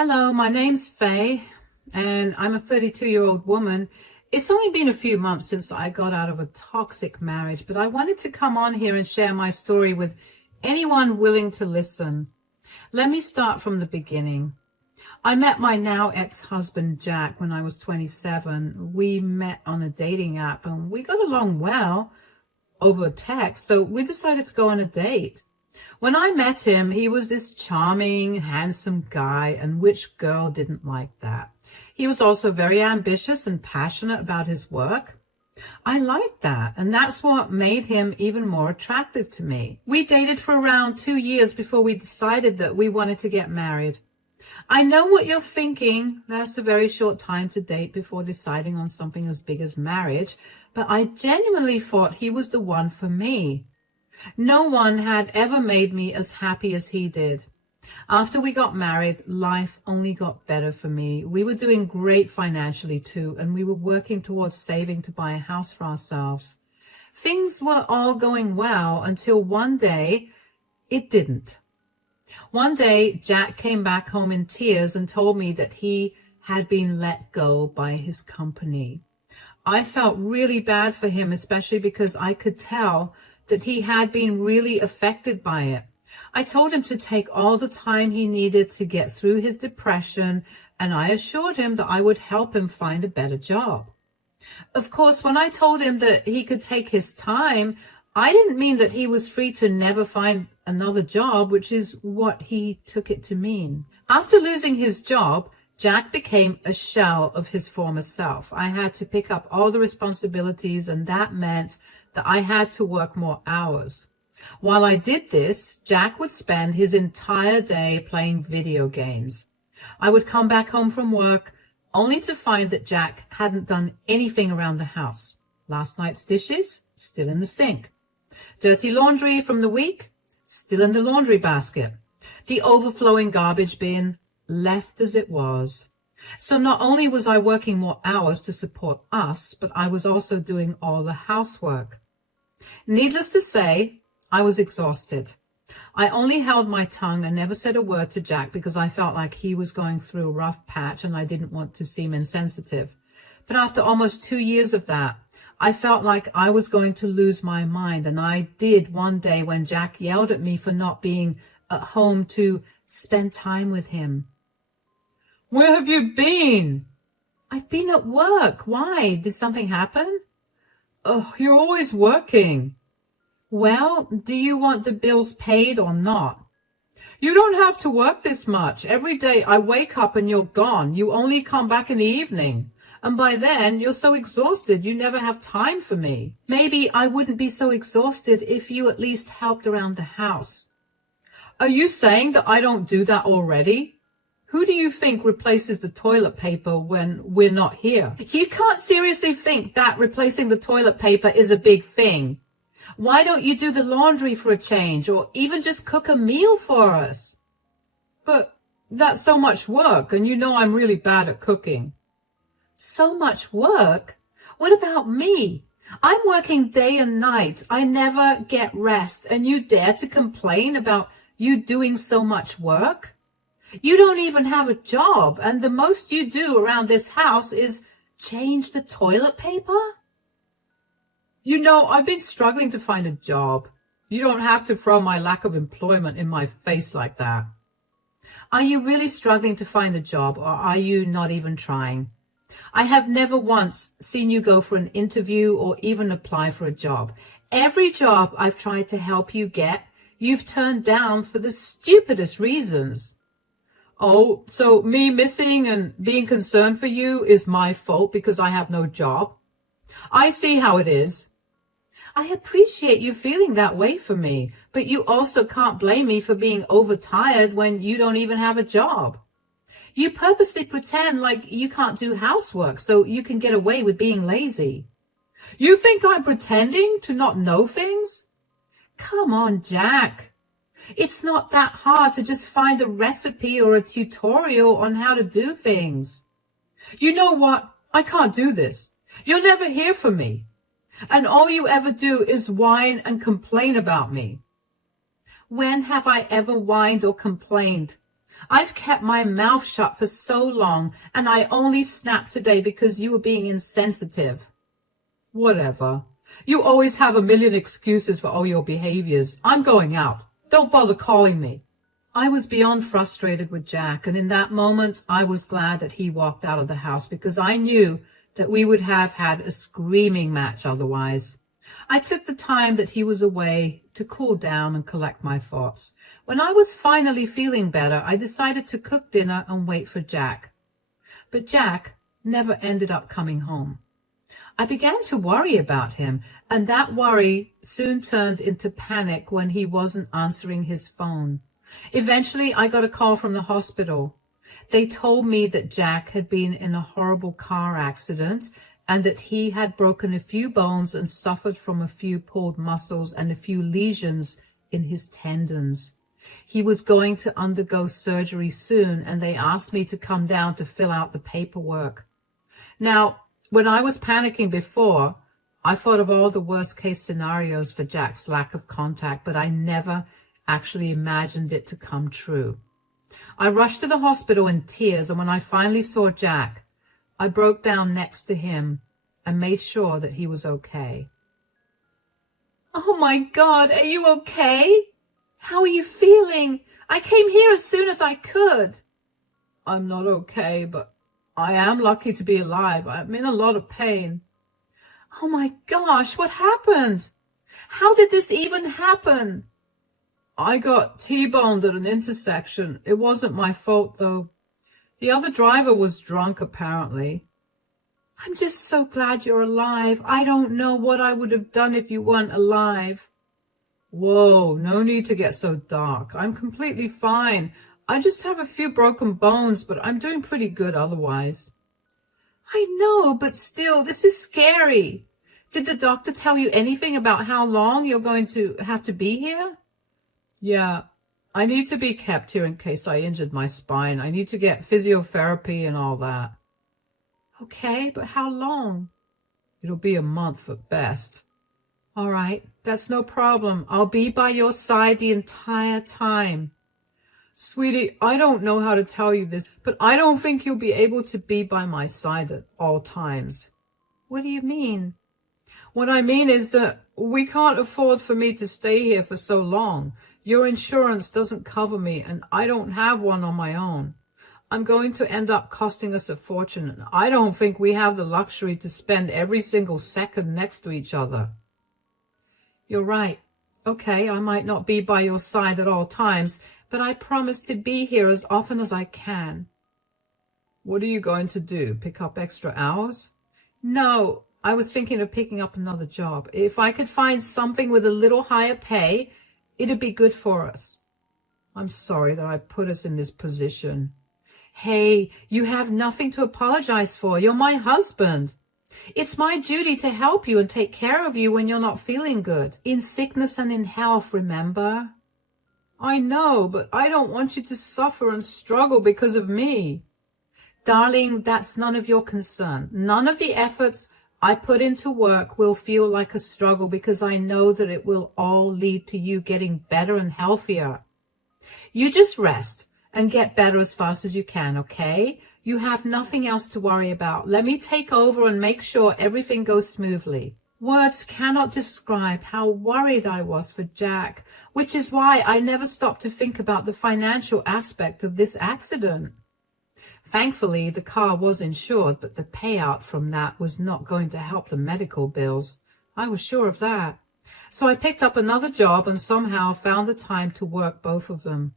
Hello, my name's Faye, and I'm a 32-year-old woman. It's only been a few months since I got out of a toxic marriage, but I wanted to come on here and share my story with anyone willing to listen. Let me start from the beginning. I met my now ex-husband, Jack, when I was 27. We met on a dating app, and we got along well over text, so we decided to go on a date. When I met him, he was this charming, handsome guy, and which girl didn't like that? He was also very ambitious and passionate about his work. I liked that, and that's what made him even more attractive to me. We dated for around 2 years before we decided that we wanted to get married. I know what you're thinking. That's a very short time to date before deciding on something as big as marriage, but I genuinely thought he was the one for me. No one had ever made me as happy as he did. After we got married, life only got better for me. We were doing great financially too, and we were working towards saving to buy a house for ourselves. Things were all going well until one day it didn't. One day, Jack came back home in tears and told me that he had been let go by his company. I felt really bad for him, especially because I could tell that he had been really affected by it. I told him to take all the time he needed to get through his depression, and I assured him that I would help him find a better job. Of course, when I told him that he could take his time, I didn't mean that he was free to never find another job, which is what he took it to mean. After losing his job, Jack became a shell of his former self. I had to pick up all the responsibilities, and that meant that I had to work more hours. While I did this, Jack would spend his entire day playing video games. I would come back home from work only to find that Jack hadn't done anything around the house. Last night's dishes, still in the sink. Dirty laundry from the week, still in the laundry basket. The overflowing garbage bin, left as it was. So not only was I working more hours to support us, but I was also doing all the housework. Needless to say, I was exhausted. I only held my tongue and never said a word to Jack because I felt like he was going through a rough patch and I didn't want to seem insensitive. But after almost 2 years of that, I felt like I was going to lose my mind, and I did one day when Jack yelled at me for not being at home to spend time with him. "Where have you been?" "I've been at work. Why? Did something happen?" "Oh, you're always working." "Well, do you want the bills paid or not?" "You don't have to work this much. Every day I wake up and you're gone. You only come back in the evening. And by then, you're so exhausted, you never have time for me." "Maybe I wouldn't be so exhausted if you at least helped around the house." "Are you saying that I don't do that already? Who do you think replaces the toilet paper when we're not here?" "You can't seriously think that replacing the toilet paper is a big thing. Why don't you do the laundry for a change, or even just cook a meal for us?" "But that's so much work, and you know I'm really bad at cooking." "So much work? What about me? I'm working day and night. I never get rest, and you dare to complain about you doing so much work? You don't even have a job, and the most you do around this house is change the toilet paper?" "You know, I've been struggling to find a job. You don't have to throw my lack of employment in my face like that." "Are you really struggling to find a job, or are you not even trying? I have never once seen you go for an interview or even apply for a job. Every job I've tried to help you get, you've turned down for the stupidest reasons." "Oh, so me missing and being concerned for you is my fault because I have no job? I see how it is." "I appreciate you feeling that way for me, but you also can't blame me for being overtired when you don't even have a job. You purposely pretend like you can't do housework so you can get away with being lazy." "You think I'm pretending to not know things?" "Come on, Jack. It's not that hard to just find a recipe or a tutorial on how to do things." "You know what? I can't do this. You'll never hear from me. And all you ever do is whine and complain about me." "When have I ever whined or complained? I've kept my mouth shut for so long, and I only snapped today because you were being insensitive. Whatever. You always have a million excuses for all your behaviors. I'm going out. Don't bother calling me. I was beyond frustrated with Jack, and in that moment I was glad that he walked out of the house because I knew that we would have had a screaming match otherwise. I took the time that he was away to cool down and collect my thoughts. When I was finally feeling better, I decided to cook dinner and wait for Jack. But Jack never ended up coming home. I began to worry about him, and that worry soon turned into panic when he wasn't answering his phone. Eventually, I got a call from the hospital. They told me that Jack had been in a horrible car accident and that he had broken a few bones and suffered from a few pulled muscles and a few lesions in his tendons. He was going to undergo surgery soon, and they asked me to come down to fill out the paperwork. Now, when I was panicking before, I thought of all the worst-case scenarios for Jack's lack of contact, but I never actually imagined it to come true. I rushed to the hospital in tears, and when I finally saw Jack, I broke down next to him and made sure that he was okay. "Oh my God, are you okay? How are you feeling? I came here as soon as I could." "I'm not okay, but I am lucky to be alive. I'm in a lot of pain." "Oh my gosh, what happened? How did this even happen?" "I got T-boned at an intersection. It wasn't my fault, though. The other driver was drunk, apparently." "I'm just so glad you're alive. I don't know what I would have done if you weren't alive." "Whoa, no need to get so dark. I'm completely fine. I just have a few broken bones, but I'm doing pretty good otherwise." "I know, but still, this is scary. Did the doctor tell you anything about how long you're going to have to be here?" "Yeah, I need to be kept here in case I injured my spine. I need to get physiotherapy and all that." "Okay, but how long?" "It'll be a month at best." "All right, that's no problem. I'll be by your side the entire time." "Sweetie, I don't know how to tell you this, but I don't think you'll be able to be by my side at all times." "What do you mean?" "What I mean is that we can't afford for me to stay here for so long. Your insurance doesn't cover me, and I don't have one on my own. I'm going to end up costing us a fortune, and I don't think we have the luxury to spend every single second next to each other." "You're right. Okay, I might not be by your side at all times, but I promise to be here as often as I can." "What are you going to do, pick up extra hours?" "No, I was thinking of picking up another job. If I could find something with a little higher pay, it'd be good for us." "I'm sorry that I put us in this position." "Hey, you have nothing to apologize for. You're my husband. It's my duty to help you and take care of you when you're not feeling good. In sickness and in health, remember?" "I know, but I don't want you to suffer and struggle because of me." "Darling, that's none of your concern. None of the efforts I put into work will feel like a struggle because I know that it will all lead to you getting better and healthier. You just rest and get better as fast as you can, okay? You have nothing else to worry about. Let me take over and make sure everything goes smoothly." Words cannot describe how worried I was for Jack, which is why I never stopped to think about the financial aspect of this accident. Thankfully, the car was insured, but the payout from that was not going to help the medical bills. I was sure of that. So I picked up another job and somehow found the time to work both of them.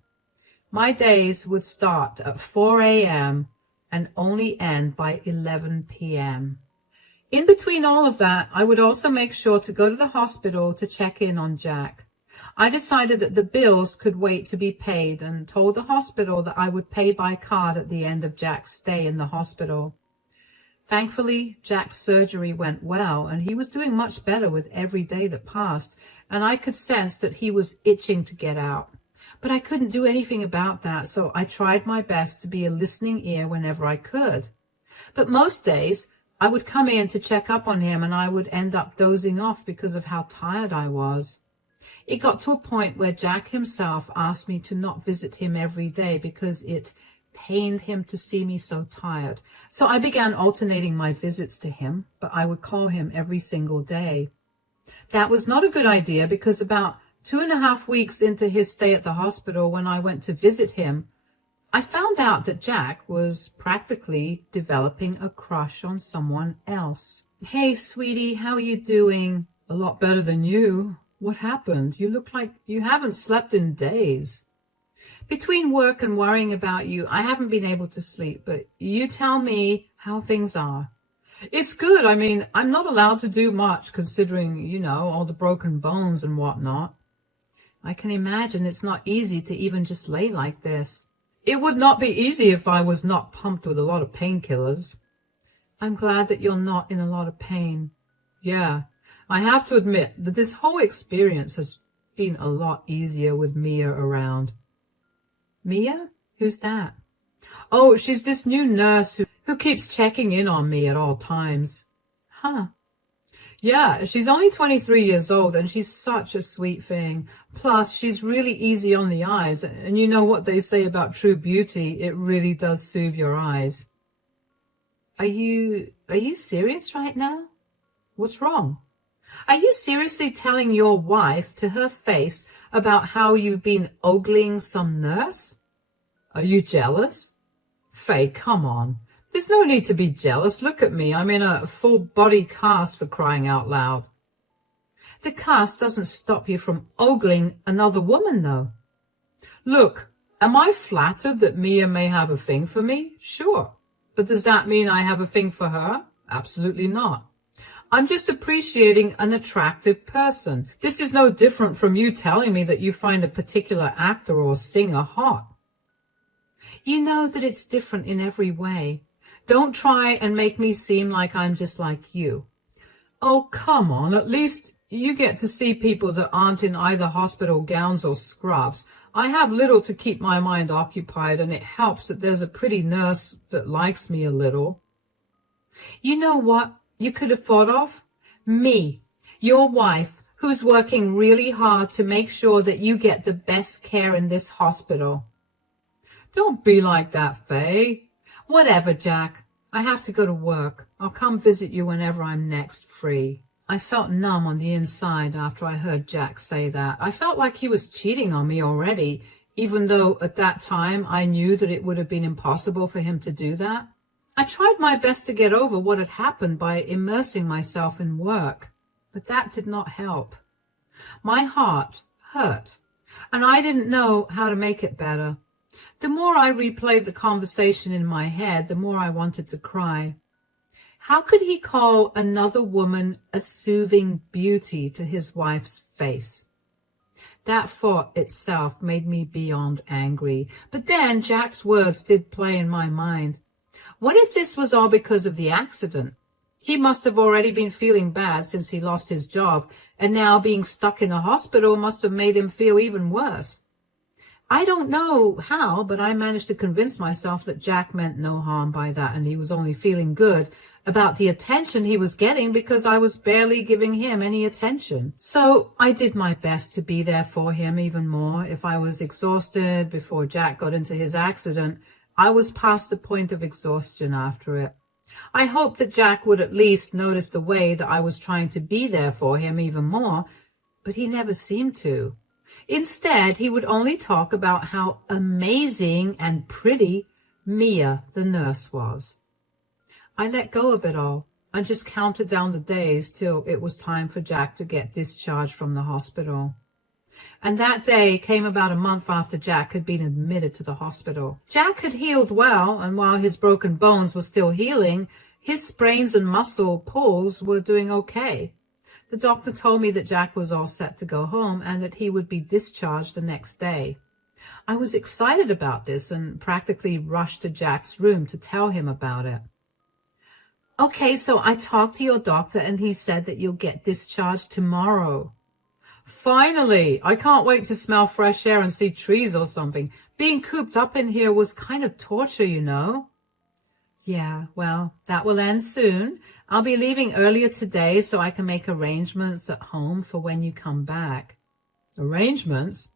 My days would start at 4 a.m. and only end by 11 p.m. In between all of that, I would also make sure to go to the hospital to check in on Jack. I decided that the bills could wait to be paid and told the hospital that I would pay by card at the end of Jack's stay in the hospital. Thankfully, Jack's surgery went well, and he was doing much better with every day that passed, and I could sense that he was itching to get out. But I couldn't do anything about that, so I tried my best to be a listening ear whenever I could. But most days, I would come in to check up on him, and I would end up dozing off because of how tired I was. It got to a point where Jack himself asked me to not visit him every day because it pained him to see me so tired. So I began alternating my visits to him, but I would call him every single day. That was not a good idea because about 2.5 weeks into his stay at the hospital, when I went to visit him, I found out that Jack was practically developing a crush on someone else. "Hey, sweetie, how are you doing?" "A lot better than you. What happened? You look like you haven't slept in days." "Between work and worrying about you, I haven't been able to sleep, but you tell me how things are." "It's good. I mean, I'm not allowed to do much considering, all the broken bones and whatnot." "I can imagine it's not easy to even just lay like this." "It would not be easy if I was not pumped with a lot of painkillers." "I'm glad that you're not in a lot of pain." "Yeah, I have to admit that this whole experience has been a lot easier with Mia around." "Mia? Who's that?" "Oh, she's this new nurse who keeps checking in on me at all times." "Huh." "Yeah, she's only 23 years old and she's such a sweet thing. Plus, she's really easy on the eyes, and you know what they say about true beauty, it really does soothe your eyes." Are you serious right now?" "What's wrong?" "Are you seriously telling your wife to her face about how you've been ogling some nurse?" "Are you jealous?" "Faye, come on. There's no need to be jealous. Look at me. I'm in a full body cast, for crying out loud." "The cast doesn't stop you from ogling another woman, though." "Look, am I flattered that Mia may have a thing for me? Sure. But does that mean I have a thing for her? Absolutely not. I'm just appreciating an attractive person. This is no different from you telling me that you find a particular actor or singer hot." "You know that it's different in every way. Don't try and make me seem like I'm just like you." "Oh, come on. At least you get to see people that aren't in either hospital gowns or scrubs. I have little to keep my mind occupied, and it helps that there's a pretty nurse that likes me a little." "You know what you could have thought of? Me, your wife, who's working really hard to make sure that you get the best care in this hospital." "Don't be like that, Faye." "Whatever, Jack. I have to go to work. I'll come visit you whenever I'm next free." I felt numb on the inside after I heard Jack say that. I felt like he was cheating on me already, even though at that time I knew that it would have been impossible for him to do that. I tried my best to get over what had happened by immersing myself in work, but that did not help. My heart hurt, and I didn't know how to make it better. The more I replayed the conversation in my head, the more I wanted to cry. How could he call another woman a soothing beauty to his wife's face? That thought itself made me beyond angry. But then Jack's words did play in my mind. What if this was all because of the accident? He must have already been feeling bad since he lost his job, and now being stuck in a hospital must have made him feel even worse. I don't know how, but I managed to convince myself that Jack meant no harm by that, and he was only feeling good about the attention he was getting because I was barely giving him any attention. So I did my best to be there for him even more. If I was exhausted before Jack got into his accident, I was past the point of exhaustion after it. I hoped that Jack would at least notice the way that I was trying to be there for him even more, but he never seemed to. Instead, he would only talk about how amazing and pretty Mia, the nurse, was. I let go of it all and just counted down the days till it was time for Jack to get discharged from the hospital. And that day came about a month after Jack had been admitted to the hospital. Jack had healed well, and while his broken bones were still healing, his sprains and muscle pulls were doing okay. The doctor told me that Jack was all set to go home and that he would be discharged the next day. I was excited about this and practically rushed to Jack's room to tell him about it. "Okay, so I talked to your doctor and he said that you'll get discharged tomorrow." "Finally! I can't wait to smell fresh air and see trees or something. Being cooped up in here was kind of torture, you know." "Yeah, well, that will end soon. I'll be leaving earlier today so I can make arrangements at home for when you come back." Arrangements?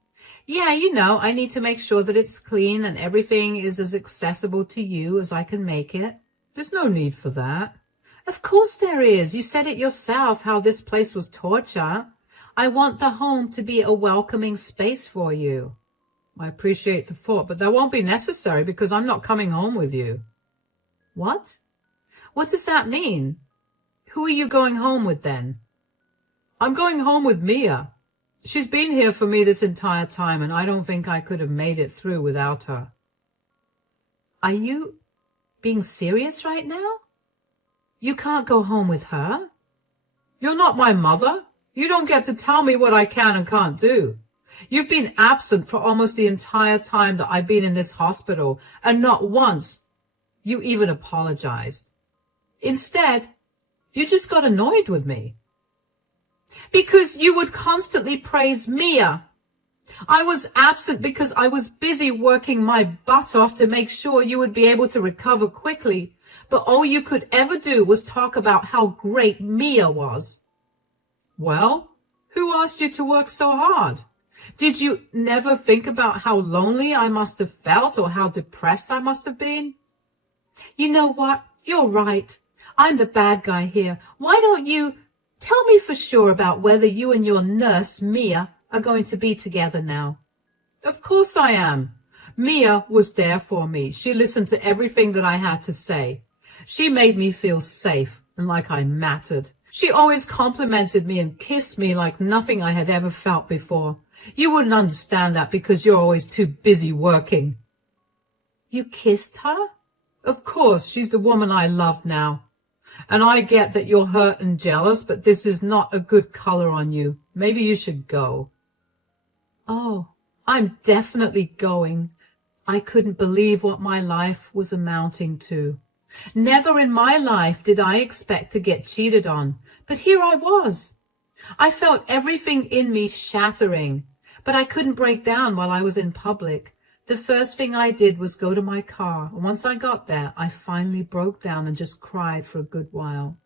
Yeah, I need to make sure that it's clean and everything is as accessible to you as I can make it. There's no need for that. Of course there is. You said it yourself, how this place was torture. I want the home to be a welcoming space for you. I appreciate the thought, but that won't be necessary because I'm not coming home with you. What? What does that mean? Who are you going home with then? I'm going home with Mia. She's been here for me this entire time, and I don't think I could have made it through without her. Are you being serious right now? You can't go home with her? You're not my mother. You don't get to tell me what I can and can't do. You've been absent for almost the entire time that I've been in this hospital, and not once you even apologized. Instead, you just got annoyed with me. Because you would constantly praise Mia. I was absent because I was busy working my butt off to make sure you would be able to recover quickly, but all you could ever do was talk about how great Mia was. Well, who asked you to work so hard? Did you never think about how lonely I must have felt or how depressed I must have been? You know what? You're right. I'm the bad guy here. Why don't you tell me for sure about whether you and your nurse, Mia, are going to be together now? Of course I am. Mia was there for me. She listened to everything that I had to say. She made me feel safe and like I mattered. She always complimented me and kissed me like nothing I had ever felt before. You wouldn't understand that because you're always too busy working. You kissed her? Of course, she's the woman I love now. And I get that you're hurt and jealous, but this is not a good color on you. Maybe you should go. Oh, I'm definitely going. I couldn't believe what my life was amounting to. Never in my life did I expect to get cheated on, but here I was. I felt everything in me shattering, but I couldn't break down while I was in public. The first thing I did was go to my car, and once I got there, I finally broke down and just cried for a good while.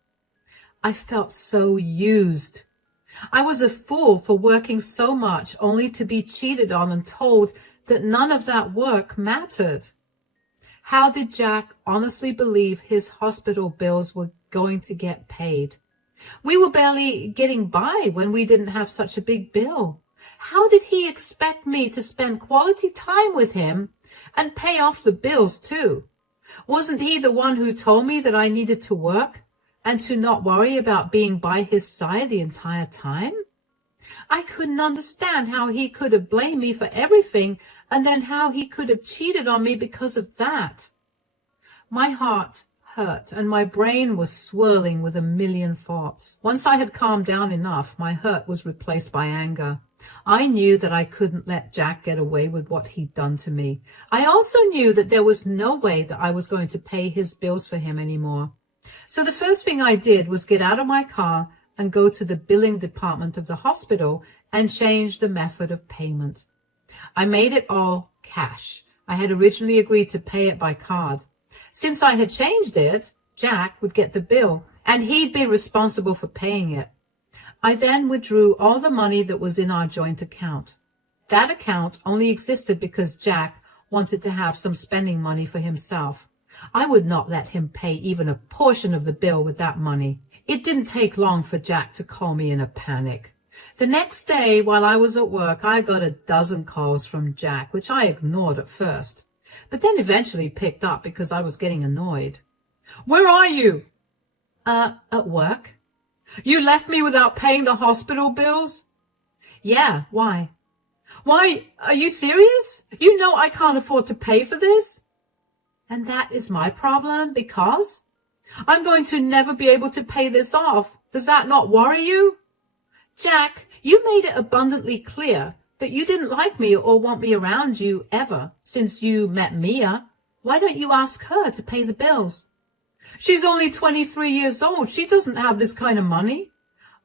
I felt so used. I was a fool for working so much only to be cheated on and told that none of that work mattered. How did Jack honestly believe his hospital bills were going to get paid? We were barely getting by when we didn't have such a big bill. How did he expect me to spend quality time with him and pay off the bills too? Wasn't he the one who told me that I needed to work and to not worry about being by his side the entire time? I couldn't understand how he could have blamed me for everything and then how he could have cheated on me because of that. My heart hurt and my brain was swirling with a million thoughts. Once I had calmed down enough, my hurt was replaced by anger. I knew that I couldn't let Jack get away with what he'd done to me. I also knew that there was no way that I was going to pay his bills for him anymore. So the first thing I did was get out of my car and go to the billing department of the hospital and change the method of payment. I made it all cash. I had originally agreed to pay it by card. Since I had changed it, Jack would get the bill, and he'd be responsible for paying it. I then withdrew all the money that was in our joint account. That account only existed because Jack wanted to have some spending money for himself. I would not let him pay even a portion of the bill with that money. It didn't take long for Jack to call me in a panic. The next day, while I was at work, I got a dozen calls from Jack, which I ignored at first, but then eventually picked up because I was getting annoyed. Where are you? At work. You left me without paying the hospital bills? Yeah, why? Why, are you serious? You know I can't afford to pay for this? And that is my problem because I'm going to never be able to pay this off. Does that not worry you? Jack, you made it abundantly clear that you didn't like me or want me around you ever since you met Mia. Why don't you ask her to pay the bills? She's only 23 years old. She doesn't have this kind of money.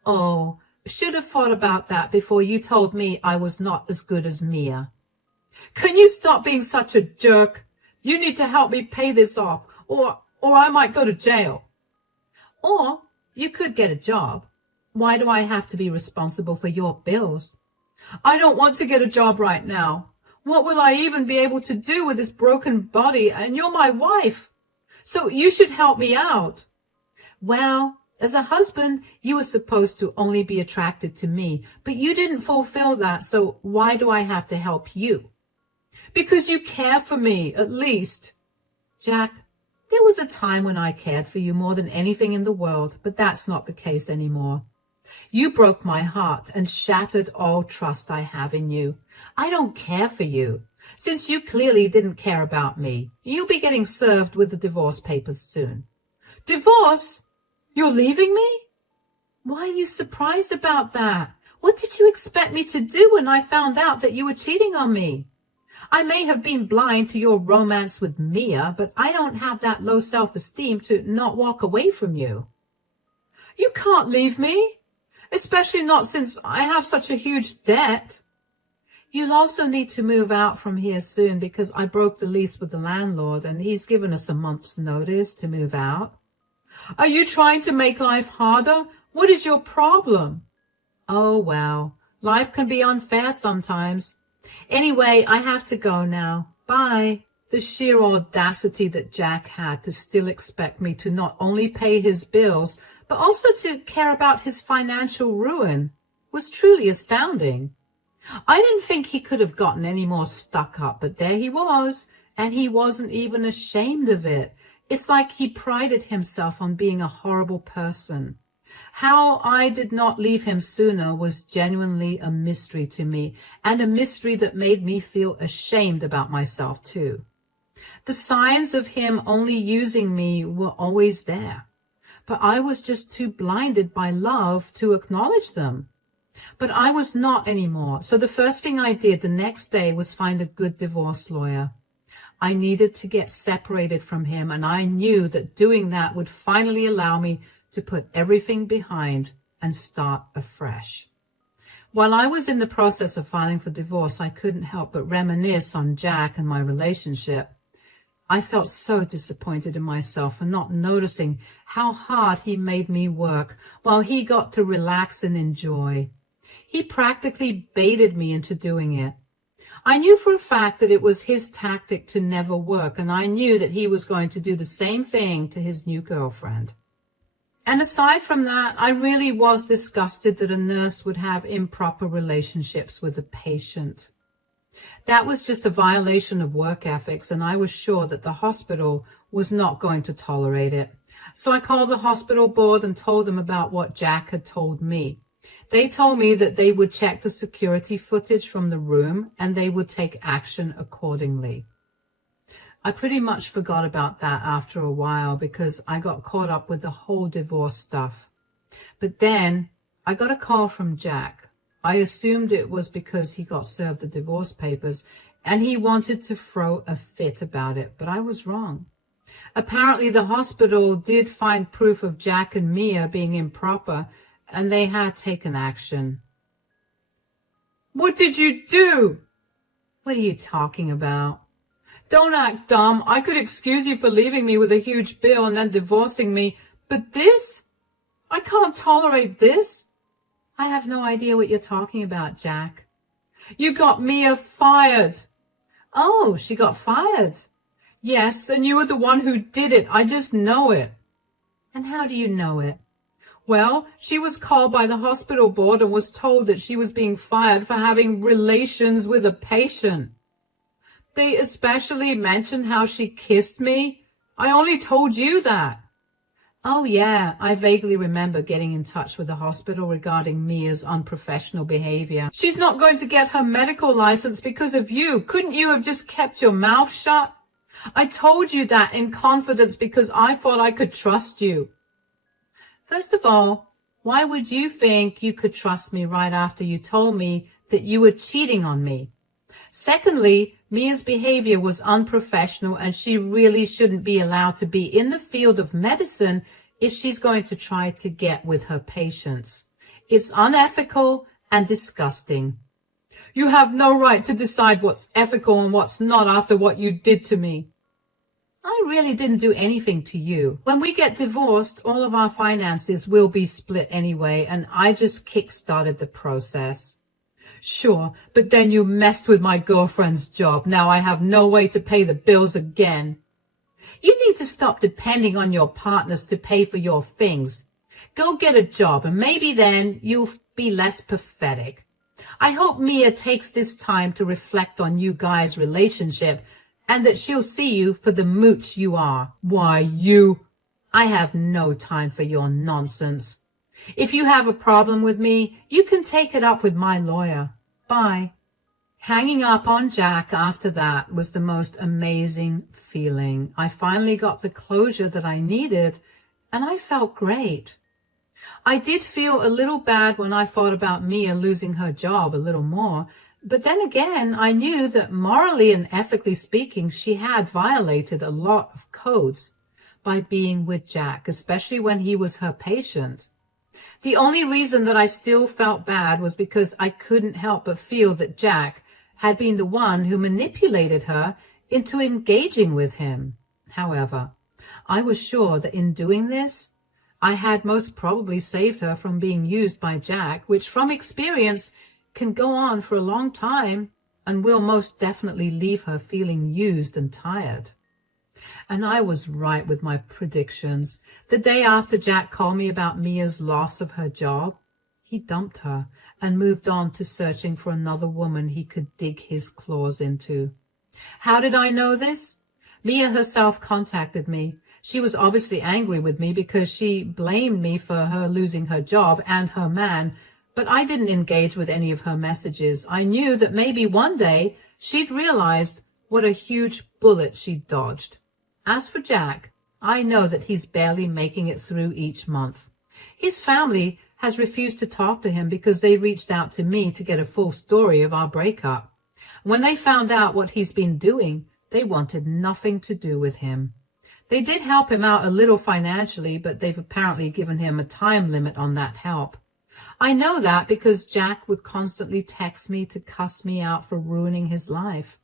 Oh, should have thought about that before you told me I was not as good as Mia. Can you stop being such a jerk? You need to help me pay this off, or I might go to jail. Or you could get a job. Why do I have to be responsible for your bills? I don't want to get a job right now. What will I even be able to do with this broken body? And you're my wife. So you should help me out. Well, as a husband, you were supposed to only be attracted to me, but you didn't fulfill that, so why do I have to help you? Because you care for me, at least. Jack, there was a time when I cared for you more than anything in the world, but that's not the case anymore. You broke my heart and shattered all trust I have in you. I don't care for you. Since you clearly didn't care about me, you'll be getting served with the divorce papers soon. Divorce? You're leaving me? Why are you surprised about that? What did you expect me to do when I found out that you were cheating on me? I may have been blind to your romance with Mia, but I don't have that low self-esteem to not walk away from you. You can't leave me, especially not since I have such a huge debt. You'll also need to move out from here soon because I broke the lease with the landlord and he's given us a month's notice to move out. Are you trying to make life harder? What is your problem? Oh, well, life can be unfair sometimes. Anyway, I have to go now. Bye. The sheer audacity that Jack had to still expect me to not only pay his bills, but also to care about his financial ruin was truly astounding. I didn't think he could have gotten any more stuck up, but there he was, and he wasn't even ashamed of it. It's like he prided himself on being a horrible person. How I did not leave him sooner was genuinely a mystery to me, and a mystery that made me feel ashamed about myself too. The signs of him only using me were always there, but I was just too blinded by love to acknowledge them. But I was not anymore, so the first thing I did the next day was find a good divorce lawyer. I needed to get separated from him, and I knew that doing that would finally allow me to put everything behind and start afresh. While I was in the process of filing for divorce, I couldn't help but reminisce on Jack and my relationship. I felt so disappointed in myself for not noticing how hard he made me work while he got to relax and enjoy. He practically baited me into doing it. I knew for a fact that it was his tactic to never work, and I knew that he was going to do the same thing to his new girlfriend. And aside from that, I really was disgusted that a nurse would have improper relationships with a patient. That was just a violation of work ethics, and I was sure that the hospital was not going to tolerate it. So I called the hospital board and told them about what Jack had told me. They told me that they would check the security footage from the room and they would take action accordingly. I pretty much forgot about that after a while because I got caught up with the whole divorce stuff. But then I got a call from Jack. I assumed it was because he got served the divorce papers and he wanted to throw a fit about it, but I was wrong. Apparently the hospital did find proof of Jack and Mia being improper, and they had taken action. What did you do? What are you talking about? Don't act dumb. I could excuse you for leaving me with a huge bill and then divorcing me, but this? I can't tolerate this. I have no idea what you're talking about, Jack. You got Mia fired. Oh, she got fired. Yes, and you were the one who did it. I just know it. And how do you know it? Well, she was called by the hospital board and was told that she was being fired for having relations with a patient. They especially mentioned how she kissed me. I only told you that. Oh, yeah, I vaguely remember getting in touch with the hospital regarding Mia's unprofessional behavior. She's not going to get her medical license because of you. Couldn't you have just kept your mouth shut? I told you that in confidence because I thought I could trust you. First of all, why would you think you could trust me right after you told me that you were cheating on me? Secondly, Mia's behavior was unprofessional and she really shouldn't be allowed to be in the field of medicine if she's going to try to get with her patients. It's unethical and disgusting. You have no right to decide what's ethical and what's not after what you did to me. I really didn't do anything to you. When we get divorced, all of our finances will be split anyway, and I just kick-started the process. Sure, but then you messed with my girlfriend's job. Now I have no way to pay the bills again. You need to stop depending on your partners to pay for your things. Go get a job and maybe then you'll be less pathetic. I hope Mia takes this time to reflect on you guys' relationship and that she'll see you for the mooch you are. Why, I have no time for your nonsense. If you have a problem with me, you can take it up with my lawyer. Bye. Hanging up on Jack after that was the most amazing feeling. I finally got the closure that I needed, and I felt great. I did feel a little bad when I thought about Mia losing her job a little more, but then again, I knew that morally and ethically speaking, she had violated a lot of codes by being with Jack, especially when he was her patient. The only reason that I still felt bad was because I couldn't help but feel that Jack had been the one who manipulated her into engaging with him. However, I was sure that in doing this, I had most probably saved her from being used by Jack, which from experience can go on for a long time and will most definitely leave her feeling used and tired. And I was right with my predictions. The day after Jack called me about Mia's loss of her job, he dumped her and moved on to searching for another woman he could dig his claws into. How did I know this? Mia herself contacted me. She was obviously angry with me because she blamed me for her losing her job and her man, but I didn't engage with any of her messages. I knew that maybe one day she'd realized what a huge bullet she'd dodged. As for Jack, I know that he's barely making it through each month. His family has refused to talk to him because they reached out to me to get a full story of our breakup. When they found out what he's been doing, they wanted nothing to do with him. They did help him out a little financially, but they've apparently given him a time limit on that help. I know that because Jack would constantly text me to cuss me out for ruining his life.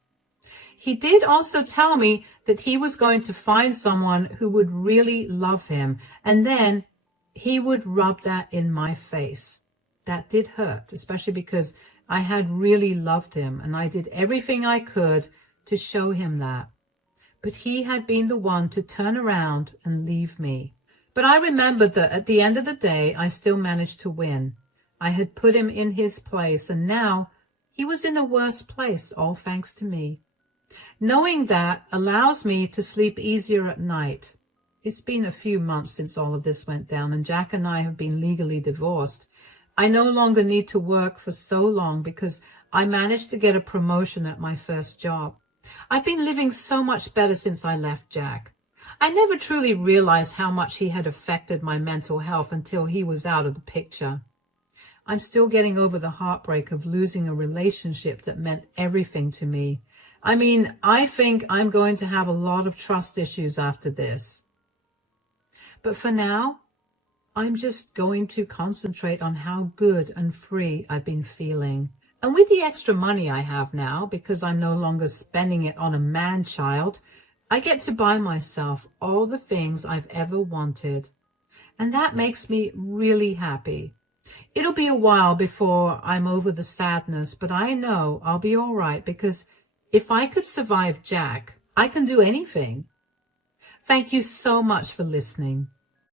He did also tell me that he was going to find someone who would really love him, and then he would rub that in my face. That did hurt, especially because I had really loved him, and I did everything I could to show him that. But he had been the one to turn around and leave me. But I remembered that at the end of the day, I still managed to win. I had put him in his place, and now he was in a worse place, all thanks to me. Knowing that allows me to sleep easier at night. It's been a few months since all of this went down, and Jack and I have been legally divorced. I no longer need to work for so long because I managed to get a promotion at my first job. I've been living so much better since I left Jack. I never truly realized how much he had affected my mental health until he was out of the picture. I'm still getting over the heartbreak of losing a relationship that meant everything to me. I mean, I think I'm going to have a lot of trust issues after this. But for now, I'm just going to concentrate on how good and free I've been feeling. And with the extra money I have now, because I'm no longer spending it on a man-child, I get to buy myself all the things I've ever wanted. And that makes me really happy. It'll be a while before I'm over the sadness, but I know I'll be all right because if I could survive Jack, I can do anything. Thank you so much for listening.